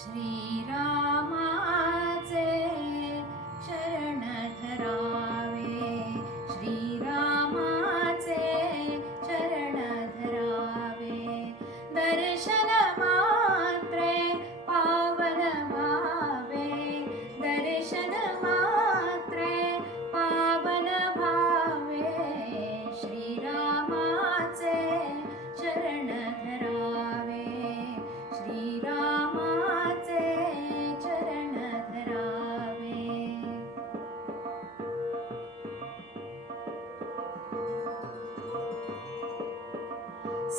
श्रीरामाचे चरण धरावे, श्रीरामाचे चरण धरावे, दर्शन मात्रे पावन भावे, दर्शन मात्रे पावन भावे, श्रीरामाचे चरण धरावे, श्रीरामाचे चरण धरावे.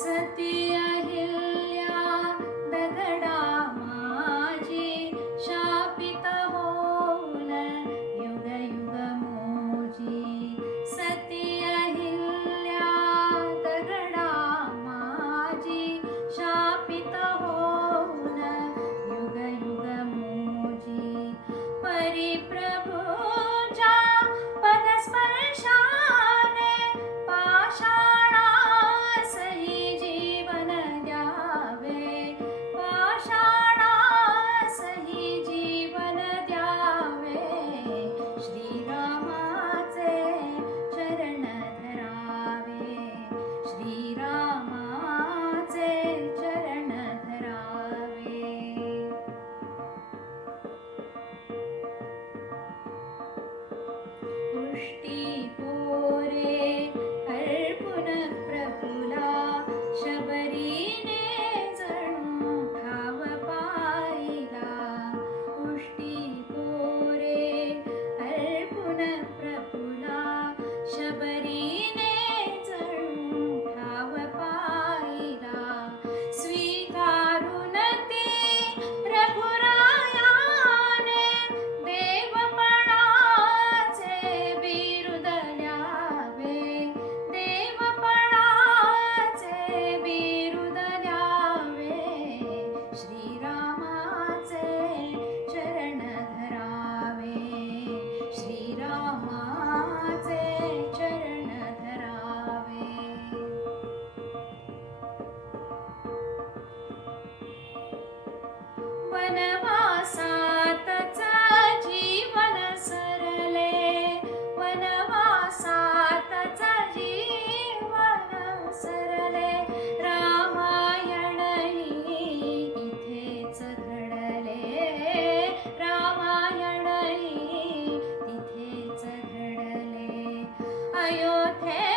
सती अहिल्या दगडा माझी शापित होऊन युग युग मोजी, सती अहिल्या दगडा माझी शापित होऊन युग युग मोजी, परिप्रभूच्या पदस्पर्शाने पाषाणासही जीवन द्यावे, पाषाणासही जीवन द्यावे, श्रीरामाचे चरण धरावे, श्रीरामाचे चरण धरावे. उष्टी पोरे अर्पुन प्रभुला, शबरीने जणू ठाव पाहिला, उष्टी पोरे अर्पुन प्रभुला, शबरीने जणू ठाव पाहिला, स्वीकारून ती रघुरायाने देवपणाचे बिरुद द्यावे, देवपणाचे बिरुद द्यावे, श्रीरामाचे चरण धरावे, श्रीरामाचे चरण धरावे. वनवासातच जीवन सरले, वनवासातच जीवन सरले, रामायणही इथेच घडले, रामायणही तिथेच घडले, अयोध्ये